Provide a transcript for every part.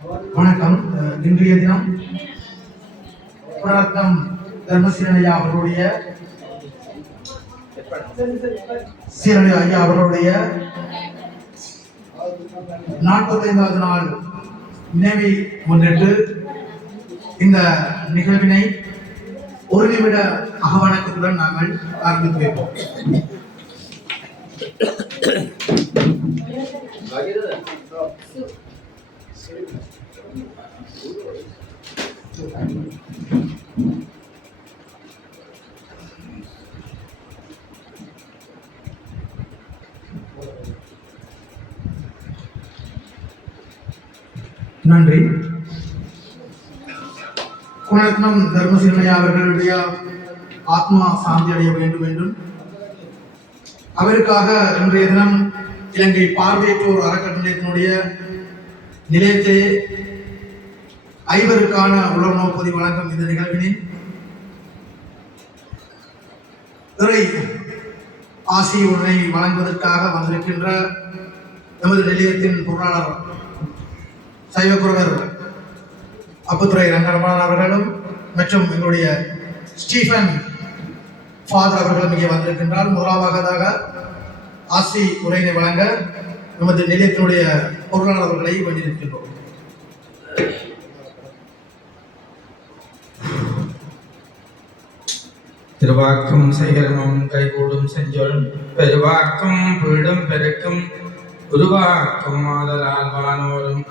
வணக்கம். இன்றைய தினம் புனரத்னம் தர்மசீலன் ஐயா அவர்களுடைய ஐயா அவர்களுடைய 45வது நாள் நினைவை முன்னிட்டு இந்த நிகழ்வினை ஒரு நிமிட அகவணக்கத்துடன் நாங்கள் ஆரம்பித்து வைப்போம். நன்றி. குணரத்னம் தர்மசீலன் அவர்களுடைய ஆத்மா சாந்தி அடைய வேண்டும் என்றும் அவருக்காக இன்றைய தினம் இலங்கை பார்வையற்றோர் அறக்கட்டளையினுடைய நிலையத்தை ஐவருக்கான உலர்நோப்பதி வழங்கும் இந்த நிகழ்வினில் இறை ஆசியுடனை வழங்குவதற்காக வந்திருக்கின்ற நமது நிலையத்தின் பொருளாளர் சைவக்குறவர் அப்புத்துறை ரங்கரமணன் அவர்களும் மற்றும் எங்களுடைய ஸ்டீஃபன் ஃபாதர் அவர்களும் இங்கே வந்திருக்கின்றார். முதலாவதாக ஆசி உரையினை வழங்க நமது நிலையத்தினுடைய பொருளாளர் அவர்களை வேண்டியிருக்கின்றோம். திருவாக்கும் செயலும் கைகூடும் செஞ்சொல் பெருவாக்கும் பீடும் பெருக்கும் உருவாக்கும் ஆதலால் வானோரும்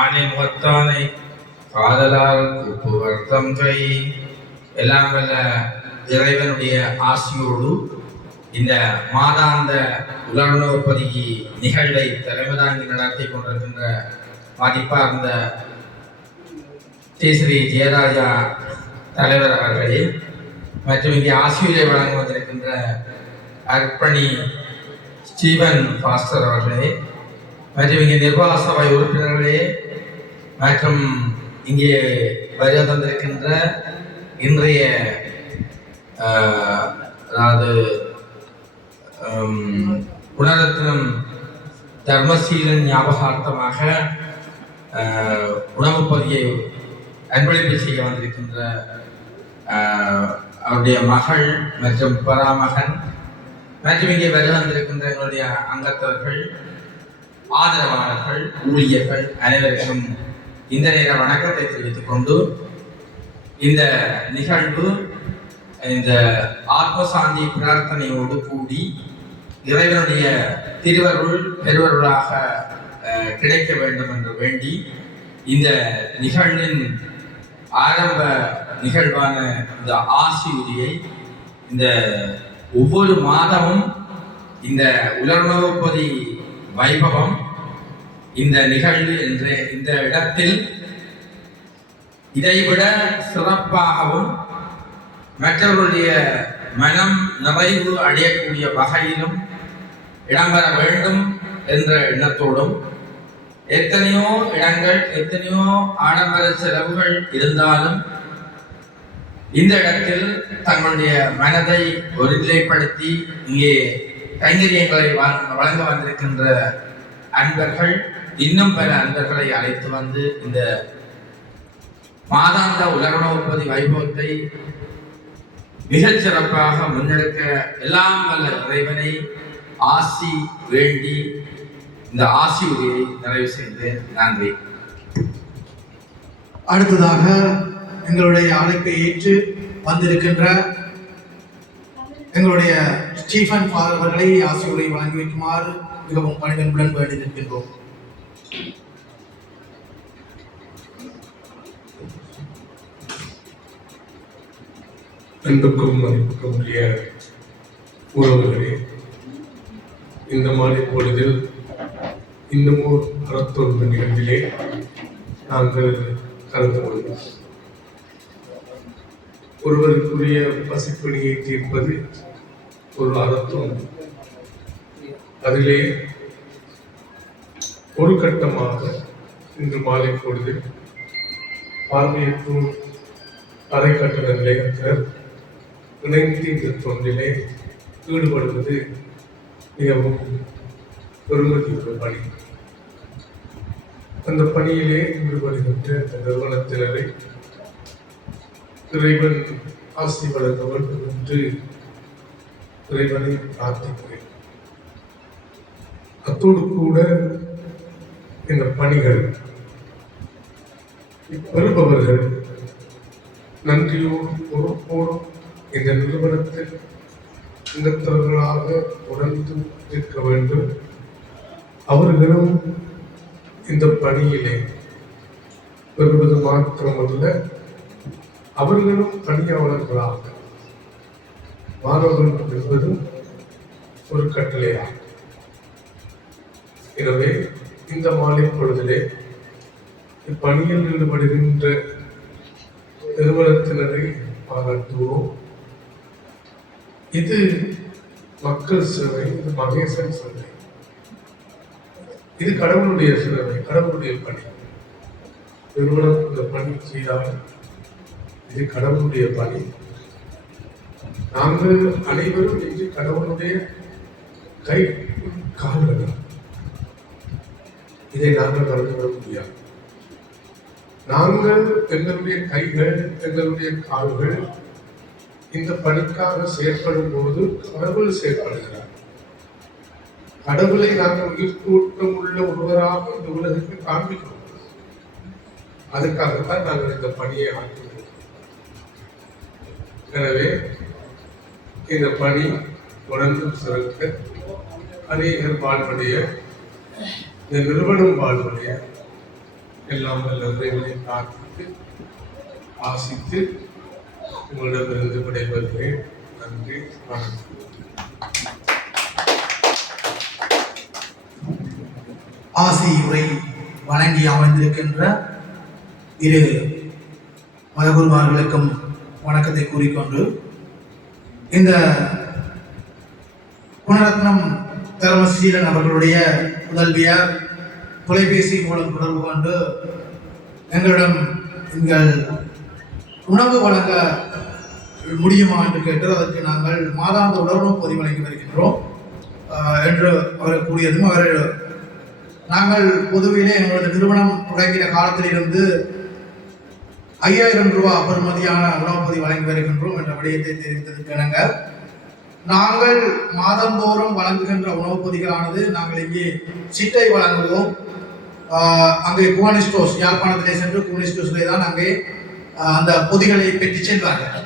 ஆணை முகத்தானை காதலால் கூப்புவர்த்தம் கை. எல்லாம் வல்ல இறைவனுடைய ஆசியோடு இந்த மாதாந்த உலர்நோப்பதி நிகழ்வை தலைமை தாங்கி நடத்தி கொண்டிருக்கின்ற மதிப்பார்ந்த ஸ்ரீ ஜெயராஜா தலைவர் அவர்களே மற்றும் இங்கே ஆசிரியரை வழங்க வந்திருக்கின்ற அர்ப்பணி ஸ்டீவன் பாஸ்டர் அவர்களே மற்றும் இங்கே நிர்வாக சபை உறுப்பினர்களே மற்றும் இங்கே வருகை தந்திருக்கின்ற இன்றைய அதாவது குணரத்னம் தர்மசீலன் ஞாபகார்த்தமாக உணவு பொதியை அன்பளிப்பு செய்ய வந்திருக்கின்ற அவருடைய மகள் மற்றும் பராமகன் மற்றும் இங்கே வருகை வந்திருக்கின்ற எங்களுடைய அங்கத்தவர்கள், ஆதரவாளர்கள், ஊழியர்கள் அனைவருக்கும் இந்த நேர வணக்கத்தை தெரிவித்துக் கொண்டு இந்த நிகழ்வு இந்த ஆத்மசாந்தி பிரார்த்தனையோடு கூடி இறைவனுடைய திருவருள் பெருவருளாக கிடைக்க வேண்டும் என்று வேண்டி இந்த நிகழ்வின் ஆரம்ப நிகழ்வான இந்த ஆசி உரியை இந்த ஒவ்வொரு மாதமும் இந்த உலர்நோப்பதி வைபவம் இந்த நிகழ்வு என்ற இந்த இடத்தில் இதைவிட சிறப்பாகவும் மற்றவர்களுடைய மனம் நிறைவு அடையக்கூடிய வகையிலும் இடம்பெற வேண்டும் என்ற எண்ணத்தோடும் எத்தனையோ இடங்கள் எத்தனையோ ஆடம்பர செலவுகள் இருந்தாலும் இந்த இடத்தில் தங்களுடைய மனதை ஒருநிலைப்படுத்தி இங்கே கைங்கரியங்களை வழங்க வந்திருக்கின்ற அன்பர்கள் இன்னும் பல அன்பர்களை அழைத்து வந்து இந்த மாதாந்த உலர்நோப்பதி வைபவத்தை மிகச் சிறப்பாக முன்னெடுக்க எல்லாம் வல்ல இறைவனை ஆசி வேண்டி இந்த ஆசி உரையை நிறைவு செய்தேன். நன்றி. அடுத்ததாக எங்களுடைய அழைப்பை ஏற்று வந்திருக்கின்ற எங்களுடைய ஸ்டீஃபன் ஃபாதர் அவர்களை ஆசி உரை வழங்கி வைக்குமாறு மிகவும் பணிவன்புடன் வேண்டி நிற்கின்றோம். அன்புக்கும் மதிப்புக்கும் உரிய உறவுகளே, இந்த மாலை பொழுதில் இன்னமும் அறத்தொன்று நிகழ்விலே நாங்கள் கலந்து கொள்வோம். ஒருவருக்குரிய பசிப்பணியை தீர்ப்பது ஒரு அறத்தொன்று. அதிலே ஒரு கட்டமாக இன்று மாலை பொழுதில் பார்வையற்றோர் அரைக்கட்டள நிலையத்தினர் இணைந்து இந்த தொண்டிலே ஈடுபடுவது மிகவும் பெருமதியுள்ள பணி. அந்த பணியிலே ஈடுபடுகின்ற அந்த நிறுவனத்தினரை இறைவன் ஆசி வழங்க வேண்டும் என்று இறைவனை பிரார்த்திக்கிறேன். அத்தோடு கூட இந்த பணிகள் பெறுபவர்கள் நன்றியோடும் பொறுப்போடும் இந்த நிறுவனத்தில் இந்தத்தவர்களாக உணர்ந்து இருக்க வேண்டும். அவர்களும் இந்த பணியிலே பெறுவது மாத்திரமல்ல, அவர்களும் பணியாளர்களாக மாணவர்கள் என்பதும் ஒரு கட்டளையாகும். எனவே இந்த மாலை பொழுதிலே இப்பணியில் ஈடுபடுகின்ற நிறுவனத்தினரை பாராட்டுவோம். இது மக்கள் சேவை, இது மகேசன் சேவை, இது கடவுளுடைய சேவை, கடவுளுடைய பணி. நிறுவனம் இந்த பணி செய்தால் இது கடவுளுடைய பணி. நாங்கள் அனைவரும் இன்று கடவுளுடைய கை கால்கள். இதை நாங்கள் மறந்துவிட முடியாது. நாங்கள் எங்களுடைய கைகள், எங்களுடைய கால்கள் இந்த பணிக்காக செயற்படும் போது கடவுள் செயற்படுகிறார். கடவுளை நாங்கள் உயிர்க்கூட்டம் உள்ள ஒருவராக இந்த உலகத்தை காண்பிக்கிறோம். அதுக்காகத்தான் நாங்கள் இந்த பணியை ஆற்றுகிறோம். எனவே இந்த பணி தொடர்ந்து சிறக்க அநேகர் வாழ்வடைய, இந்த நிறுவனம் வாழ்வடைய எல்லாம் வல்ல இறைவனை பிரார்த்தித்து ஆசித்து உங்களிடமிருந்து விடைபெறுகிறேன். நன்றி, வணக்கம். ஆசி உரை வழங்கி அமைந்திருக்கின்ற இரு மதகுருமார்களுக்கும் வணக்கத்தை கூறிக்கொண்டு, இந்த குணரத்னம் தர்மசீலன் அவர்களுடைய முதல்வியார் தொலைபேசி மூலம் தொடர்பு கொண்டு எங்களிடம் எங்கள் உணவு வழங்க முடியுமா என்று கேட்டு அதற்கு நாங்கள் மாதாந்த உணர்வு பொதி வழங்கி வருகின்றோம் என்று அவர் கூறியதும், நாங்கள் பொதுவிலே எங்களது நிறுவனம் தொடங்கிய காலத்திலிருந்து 5000 ரூபாய் பெறுமதியான உணவுப்பொதி வழங்கி வருகின்றோம் என்ற விடயத்தை தெரிவித்ததற்கிணங்க, நாங்கள் மாதந்தோறும் வழங்குகின்ற உணவுப் பொதிகளானது நாங்கள் இங்கே சிட்டை வழங்குவோம். அங்கே குவானி ஸ்டோர்ஸ், யாழ்ப்பாணத்திலே சென்று குவானி ஸ்டோர்ஸிலே தான் அங்கே அந்த பொதிகளை பெற்று செல்வார்கள்.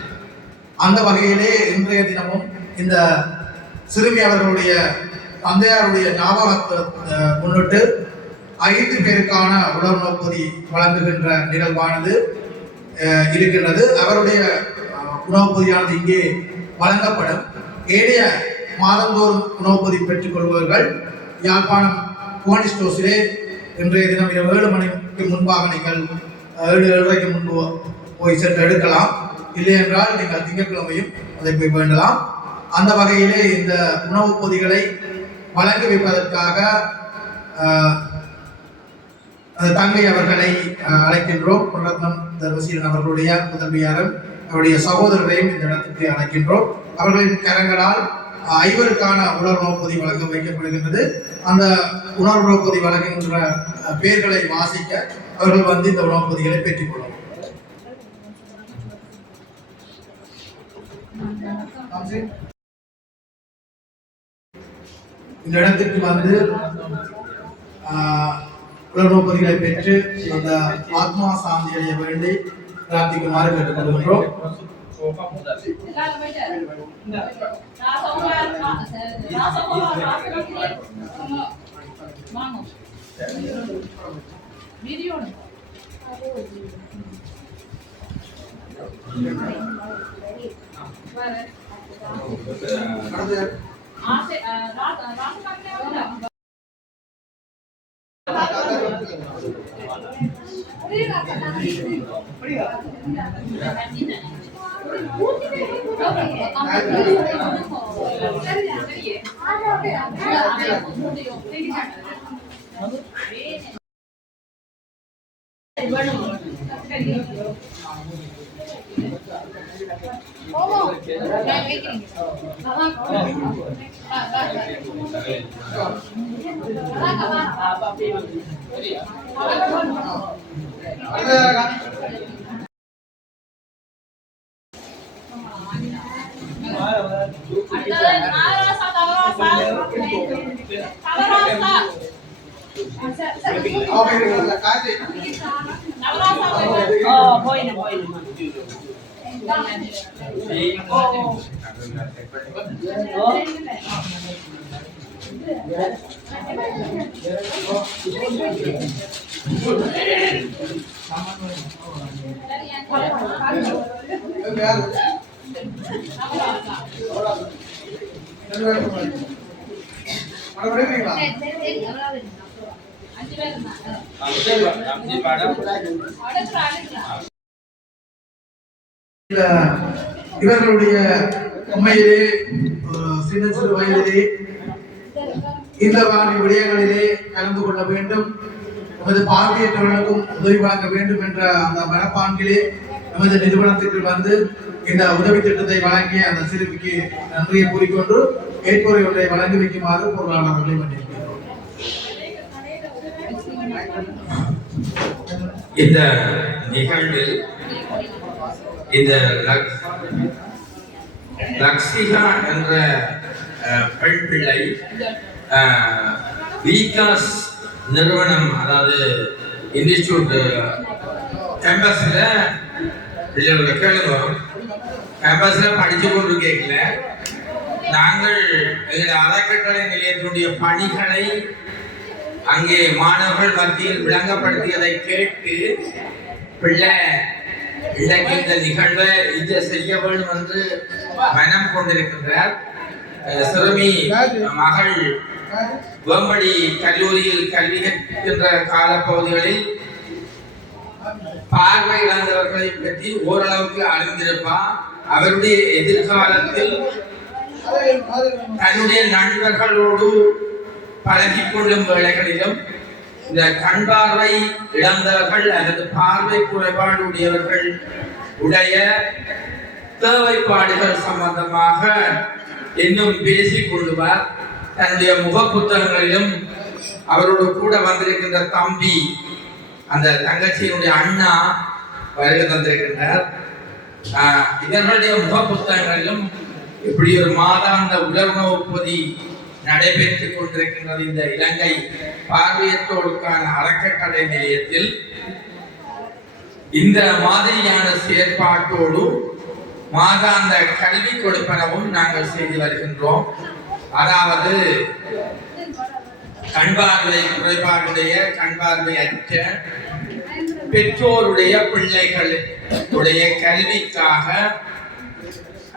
அந்த வகையிலே இன்றைய தினமும் இந்த சிறுமி அவர்களுடைய தந்தையாருடைய ஞாபகத்தை முன்னிட்டு 5 பேருக்கான உணவு பொதி வழங்குகின்ற நிகழ்வானது இருக்கின்றது. அவருடைய உணவு பொதியானது இங்கே வழங்கப்படும். ஏனைய மாதந்தோறும் உணவு பொதி பெற்றுக் கொள்பவர்கள் யாழ்ப்பாணம் குவானி ஸ்டோர்ஸிலே இன்றைய தினம் 7 மணிக்கு முன்பாக நீங்கள் 7:30க்கு முன்பு போய் சென்று எடுக்கலாம். இல்லை என்றால் நீங்கள் திங்கட்கிழமையும் அதை போய் வேண்டலாம். அந்த வகையிலே இந்த உணவு பொதிகளை வழங்கி வைப்பதற்காக தங்கை அவர்களை அழைக்கின்றோம். குணரத்னம் தர்மசீலன் அவர்களுடைய முதல்வியாரும் அவருடைய சகோதரரையும் இந்த இடத்துக்கு அழைக்கின்றோம். அவர்களின் கரங்களால் 5 உணவு பொதி வழங்க வைக்கப்படுகின்றது. அந்த உணவு பொதி வழங்குகின்ற பெயர்களை வாசிக்க அவர்கள் வந்து இந்த உணவு பொதிகளை பெற்றுக் கொள்ளும். இந்த இடத்துக்கு வந்து உணவு பொதிகளை பெற்று அந்த ஆத்மா சாந்தி அடைய வேண்டி பிரார்த்திக்குமாறு கேட்டுக்கொள்கின்றோம். இவர்களுடைய உண்மையிலே சின்ன சிறு வயதிலே இந்த மாதிரி விடயங்களிலே கலந்து கொள்ள வேண்டும், நமது பார்வையற்றவர்களுக்கும் உதவி வழங்க வேண்டும் என்ற அந்த மனப்பான்கிலே நமது நிறுவனத்திற்கு வந்து இந்த உதவி திட்டத்தை வழங்கிய அந்த சிறுமிக்கு நன்றியை கூறிக்கொண்டு ஏற்புரை ஒன்றை வழங்கி வைக்குமாறு பொருளாளர்களை வந்திருக்கிறோம். இந்த நிகழ்வில் இந்த லக்ஷிகா என்ற பெண் பிள்ளை விகாஸ் நிறுவனம், அதாவது இன்ஸ்டிடியூட் கேம்பஸ்ல கேம்பஸ்ல படிச்சு கொண்டு கேட்கல, நாங்கள் எங்கள் அறக்கட்டளை நிலையத்தினுடைய பணிகளை அங்கே மாணவர்கள் மத்தியில் விளங்கப்படுத்தியதை கேட்டு பிள்ளை இன்றைக்கு இந்த நிகழ்வை இதை செய்ய வேண்டும் என்று மனம் கொண்டிருக்கின்றார். சிறுமி மகள் வேம்படி கல்லூரியில் கல்வி கற்கின்ற காலப்பகுதிகளில் பார்வை இழந்தவர்களை பற்றி ஓரளவுக்கு அறிந்திருப்பார். அவருடைய எதிர்காலத்தில் தன்னுடைய நண்பர்களோடு பழகிக் கொள்ளும் வேளைகளிலும் இந்த கண் பார்வை இழந்தவர்கள் அல்லது பார்வை குறைபாடு உடையவர்கள் உடைய தேவைப்பாடுகள் சம்பந்தமாக இன்னும் பேசிக் கொள்ளுவார். தன்னுடைய முக புத்தகங்களிலும் அவரோடு கூட வந்திருக்கின்ற தம்பி, அந்த தங்கச்சியினுடைய அண்ணா வருகை தந்திருக்கின்றார். இவர்களுடைய முக புத்தகங்களிலும் இப்படி ஒரு மாதாந்த உலர்ணவு பொதி நடைபெற்றுக் கொண்டிருக்கின்றது. இந்த இலங்கை பார்வையற்றோருக்கான அறக்கட்டளை நிலையத்தில் இந்த மாதிரியான செயற்பாட்டோடு மாதாந்த கல்வி கொடுப்பனவும் நாங்கள் செய்து வருகின்றோம். அதாவது கண்பார்வை குறைபாடுடைய, கண்பார்வை அற்ற பெற்றோருடைய பிள்ளைகளுடைய கல்விக்காக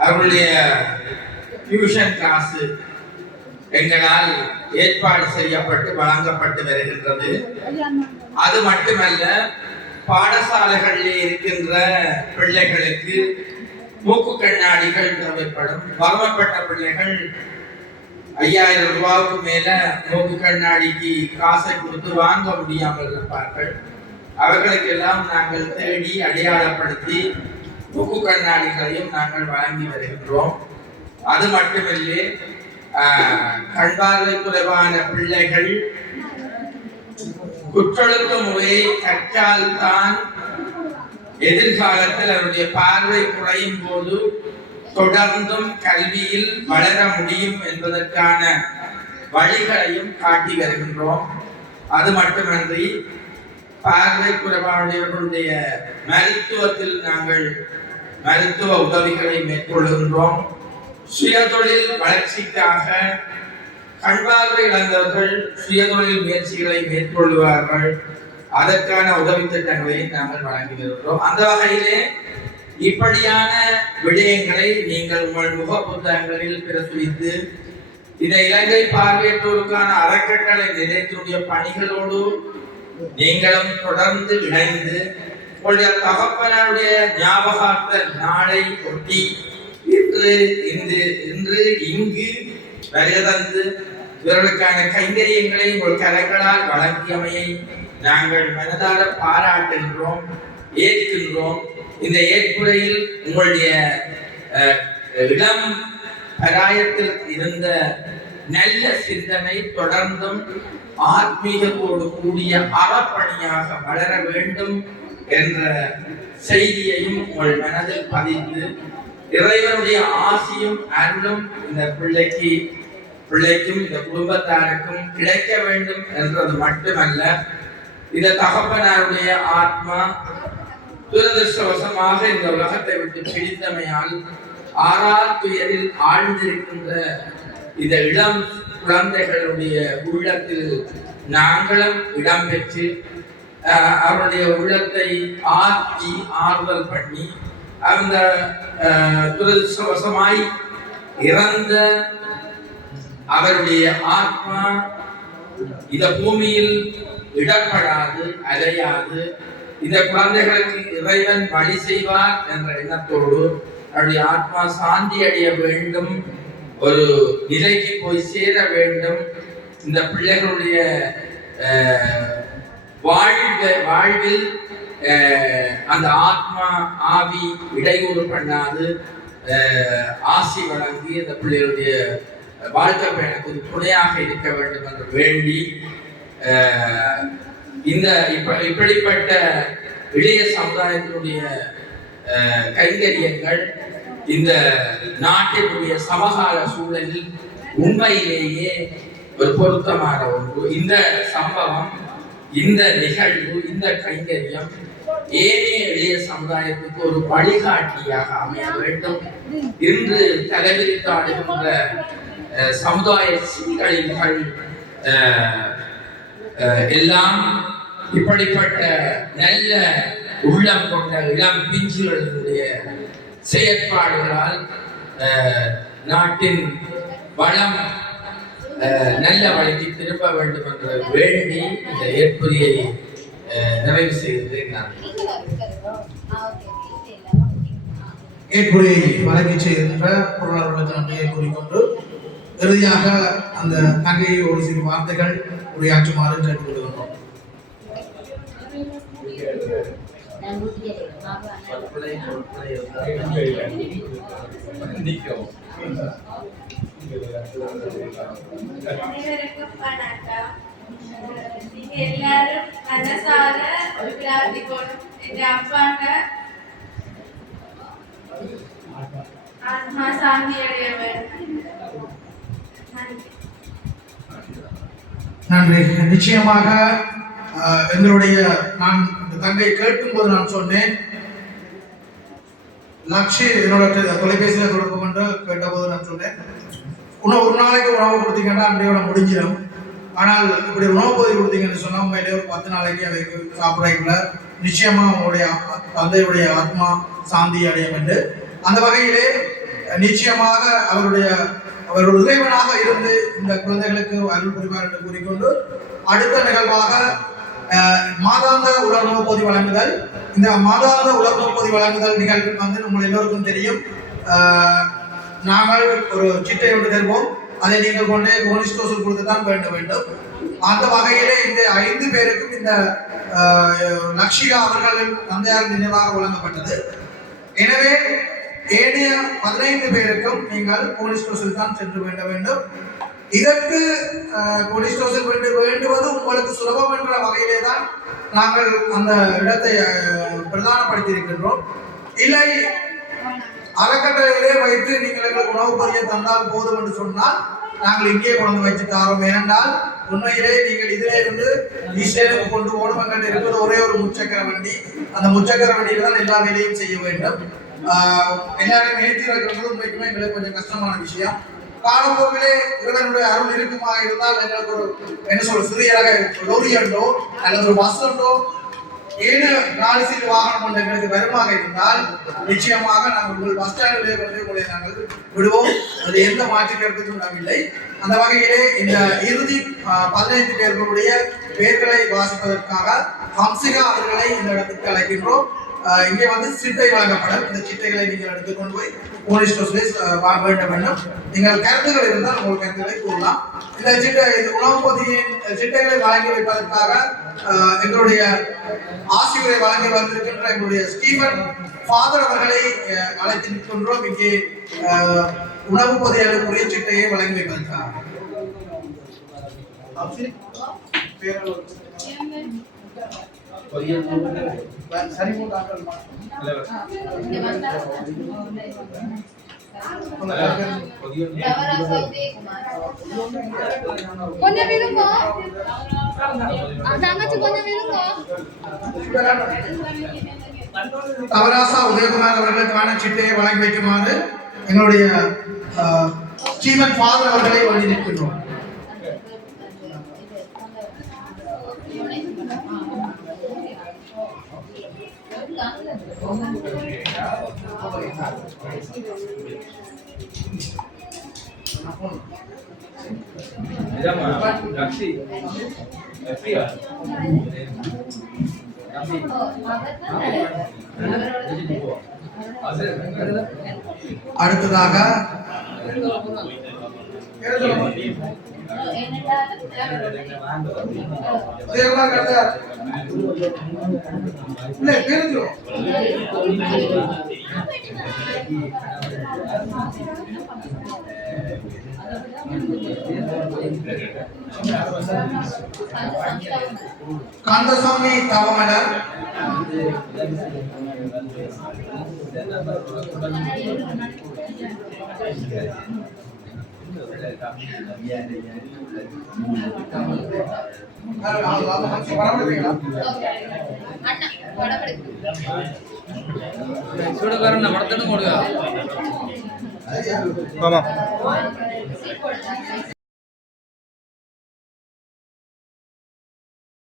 அவருடைய டியூஷன் கிளாஸ் எங்களால் ஏற்பாடு செய்யப்பட்டு வழங்கப்பட்டு வருகின்றது. அது மட்டுமல்ல, பாடசாலைகளில் இருக்கின்ற பிள்ளைகளுக்கு மூக்கு கண்ணாடிகள் தேவைப்படும். வறுமைப்பட்ட பிள்ளைகள் 5000 ரூபாய்க்கு மேல மூக்கு கண்ணாடிக்கு காசை கொடுத்து வாங்க முடியாமல் இருப்பார்கள். அவர்களுக்கெல்லாம் நாங்கள் தேடி அடையாளப்படுத்தி மூக்கு கண்ணாடிகளையும் நாங்கள் வழங்கி வருகின்றோம். அது மட்டுமில்லை, கண்பார்வை குறைவான பிள்ளைகள் குற்றொழுக்க முறையை கற்றால்தான் எதிர்காலத்தில் அவருடைய பார்வை குறையும் போது தொடர்ந்தும் கல்வியில் வளர முடியும் என்பதற்கான வழிகளையும் காட்டி வருகின்றோம். அது மட்டுமன்றி, பார்வை குறைபாடுடைய மருத்துவத்தில் நாங்கள் மருத்துவ உதவிகளை மேற்கொள்கின்றோம். சுயதொழில் வளர்ச்சிக்காக கண்பார்வை இழந்தவர்கள் சுயதொழில் முயற்சிகளை மேற்கொள்வார்கள். அதற்கான உதவி திட்டங்களை நாங்கள் வழங்கி வருகிறோம். அந்த வகையிலே இப்படியான விடயங்களை நீங்கள் உங்கள் முக புத்தகங்களில் பிரசுரித்து இந்த இலங்கை பார்வையற்றோருக்கான அறக்கட்டளை நிலையத்தினுடைய பணிகளோடு நீங்களும் தொடர்ந்து இணைந்து உங்களுடைய தகப்பனுடைய ஞாபகார்த்த நாளை ஒட்டி இன்று இங்கு வருகை இவர்களுக்கான கைங்கரியங்களை உங்கள் கரங்களால் வழங்கியமையை நாங்கள் மனதார பாராட்டுகின்றோம், ஏற்கின்றோம். இந்த ஏற்புரையில் உங்களுடைய இளம் பராயத்தில் இருந்த நல்ல சிந்தனை தொடர்ந்தும் ஆத்மீகத்தோடு கூடிய அறப்பணியாக வளர வேண்டும் என்ற செய்தியையும் உங்கள் மனதில் பதிந்து இறைவனுடைய ஆசியும் அருளும் இந்த பிள்ளைக்கும் இந்த குடும்பத்தாருக்கும் கிடைக்க வேண்டும் என்றது மட்டுமல்ல, இந்த தகப்பனாருடைய ஆத்மா துரதிருஷ்டவசமாக இந்த உலகத்தை விட்டு பிரித்தமையால் ஆறார் துயரில் ஆழ்ந்திருக்கின்ற இந்த இளம் குழந்தைகளுடைய உள்ளத்தில் நாங்களும் இடம்பெற்று அவருடைய உள்ளத்தை ஆற்றி ஆறுதல் பண்ணி அந்த துரதிருஷ்டவசமாய் இறந்த அவருடைய ஆத்மா இந்த பூமியில் இடப்படாது, அலையாது, இந்த குழந்தைகளுக்கு இறைவன் வழி செய்வார் என்ற எண்ணத்தோடு அவருடைய ஆத்மா சாந்தி அடைய வேண்டும், ஒரு நிலைக்கு போய் சேர வேண்டும். இந்த பிள்ளைகளுடைய வாழ்வில் அந்த ஆத்மா ஆவி இடையூறு பண்ணாது ஆசி வழங்கி அந்த பிள்ளைகளுடைய வாழ்க்கை பயணத்துக்கு துணையாக இருக்க வேண்டும் என்று வேண்டி இந்த இப்படிப்பட்ட இளைய சமுதாயத்தினுடைய கைங்கரியங்கள் இந்த நாட்டினுடைய சமகால சூழலில் உண்மையிலேயே ஒரு பொருத்தமான ஒன்று. இந்த சம்பவம், இந்த நிகழ்வு, இந்த கைங்கரியம் ஏனைய இளைய சமுதாயத்துக்கு ஒரு வழிகாட்டியாக அமைய வேண்டும். இன்று தலைவிரித்தாடுகின்ற சமுதாய சீரழிவுகள் எல்லாம் இப்படிப்பட்ட நல்ல உள்ளம் கொண்ட இளம் பிஞ்சுகளுடைய செயற்பாடுகளால் நாட்டின் வளம் நல்ல வழிக்கு திரும்ப வேண்டும் என்று வேண்டி இந்த ஏற்புரையை நிறைவு செய்கிறேன். நான் ஏற்புரையை வழங்கி செய்கின்ற பொருளாளர்களுக்கு நன்றியை கூறிக்கொண்டு இறுதியாக அந்த தங்கையை ஒரு சிறு வார்த்தைகள் உரையாற்றுமாறு கேட்டுக்கொள்கின்றோம். எல்லாரும் மனசார பிரார்த்திக்கணும். என் அப்பாண்ட ஆத்மா சாந்தி அடைய வேண்டும். நன்றி. நிச்சயமாக எங்களுடைய நான் இந்த தங்கையை கேட்கும் போது நான் சொன்னேன், லக்ஷி என்னோட தொலைபேசியில் தொடர்பு கொண்டு கேட்டபோது நான் சொன்னேன், இன்னும் ஒரு நாளைக்கு உணவு கொடுத்தீங்கன்னா அன்றையோட முடிஞ்சிடும். ஆனால் இப்படி உணவு பொதி கொடுத்தீங்கன்னு சொன்னால் உண்மையிலே ஒரு 10 நாளைக்கு அவைக்கு சாப்பிடக்குள்ள நிச்சயமா உங்களுடைய தந்தையுடைய ஆத்மா சாந்தி அடையும் என்று அந்த வகையிலே நிச்சயமாக அவருடைய இறைவனாக இருந்து இந்த குழந்தைகளுக்கு அருள் புரிவார் என்று கூறிக்கொண்டு அடுத்த நிகழ்வாக மாதாந்த உலர்நோய் பொதி வழங்குதல். இந்த மாதாந்த உலர்நோய் பொதி வழங்குதல் நிகழ்வு வந்து உங்கள் எல்லோருக்கும் தெரியும். நாங்கள் ஒரு சிட்டை ஒன்று தருவோம், அதை நீங்கள் கொண்டே கோனிஸ்டோசல் கொடுத்து தான் வேண்ட வேண்டும். அந்த வகையிலே இந்த 5 பேருக்கும் இந்த லக்ஷிகா அவர்களின் தந்தையார் நினைவாக வழங்கப்பட்டது. எனவே ஏனைய 15 பேருக்கும் நீங்கள் கோனிஸ்டோசல் தான் சென்று வேண்ட வேண்டும். இதற்கு கோனிஸ்டோசல் வேண்டுவது உங்களுக்கு சுலபம் என்ற வகையிலே தான் நாங்கள் அந்த இடத்தை பிரதானப்படுத்தி இருக்கின்றோம். இல்லை அறக்கட்டளையிலே வைத்து நீங்கள் எங்களுக்கு உணவு பொதியை தந்தால் போதும் என்று சொன்னால் நாங்கள் இங்கே கொண்டு வைத்து தாரோம். ஏனென்றால் உண்மையிலே நீங்கள் இதிலே இருந்து ஈஸ்டேனுக்கு கொண்டு போகணும். எங்கள்கிட்ட இருப்பது ஒரே ஒரு முச்சக்கர வண்டி. அந்த முச்சக்கர வண்டியில் தான் எல்லா வேலையும் செய்ய வேண்டும். எல்லாரையும் ஏற்றி வைக்கிறது உண்மைக்குமே எங்களுக்கு கொஞ்சம் கஷ்டமான விஷயம். காலப்போக்கிலே இறைவனுடைய அருள் இருக்குமா இருந்தால் எங்களுக்கு ஒரு என்ன சொல்ற சிறிய லோரி உண்டோ அல்லது ஒரு பஸ் உண்டோ 7-4 சீட்டு வாகனம் கொண்ட எங்களுக்கு வருமாக இருந்தால் நிச்சயமாக நாங்கள் உங்கள் பஸ் ஸ்டாண்டிலே கொண்டு உங்களை நாங்கள் விடுவோம். அது எந்த மாற்று கருத்துக்கும் இடமில்லை. அந்த வகையிலே இந்த இறுதி 15 பேர்களுடைய பெயர்களை வாசிப்பதற்காக ஹம்சிகா அவர்களை இந்த இடத்துக்கு அழைக்கின்றோம். இங்கே வந்து சிட்டை வழங்கப்படும். இந்த சிட்டைகளை நீங்கள் எடுத்துக்கொண்டு போய் போலீஸ் ஸ்டேஷனில் வாங்க வேண்டும். நீங்கள் கருத்துக்கள் இருந்தால் உங்கள் கருத்துக்களை கூறலாம். இந்த சிட்டை உணவு பொதியின் சிட்டைகளை வழங்கி வைப்பதற்காக எங்களுடைய ஆசிரியரை வழங்கி வந்திருக்கின்ற எங்களுடைய ஸ்டீவன் ஃபாதர் அவர்களை அழைத்து நிற்கின்றோம். இங்கே உணவு பொதிகளுக்குரிய சிட்டையை வழங்கி வைப்பதற்காக. கொஞ்சம் விழுங்கோ தங்கச்சி கொஞ்சம் விழுங்கோ தவராசா உதயகுமார் அவர்களுக்கான சிட்டையை வழங்கி வைக்குமாறு எங்களுடைய ஸ்டீவன் ஃபாதர் அவர்களை வழங்கி நிற்கின்றோம். அடுத்ததாக கந்தசாமி தவமலர், சுடுகாரன் நடத்தணும்.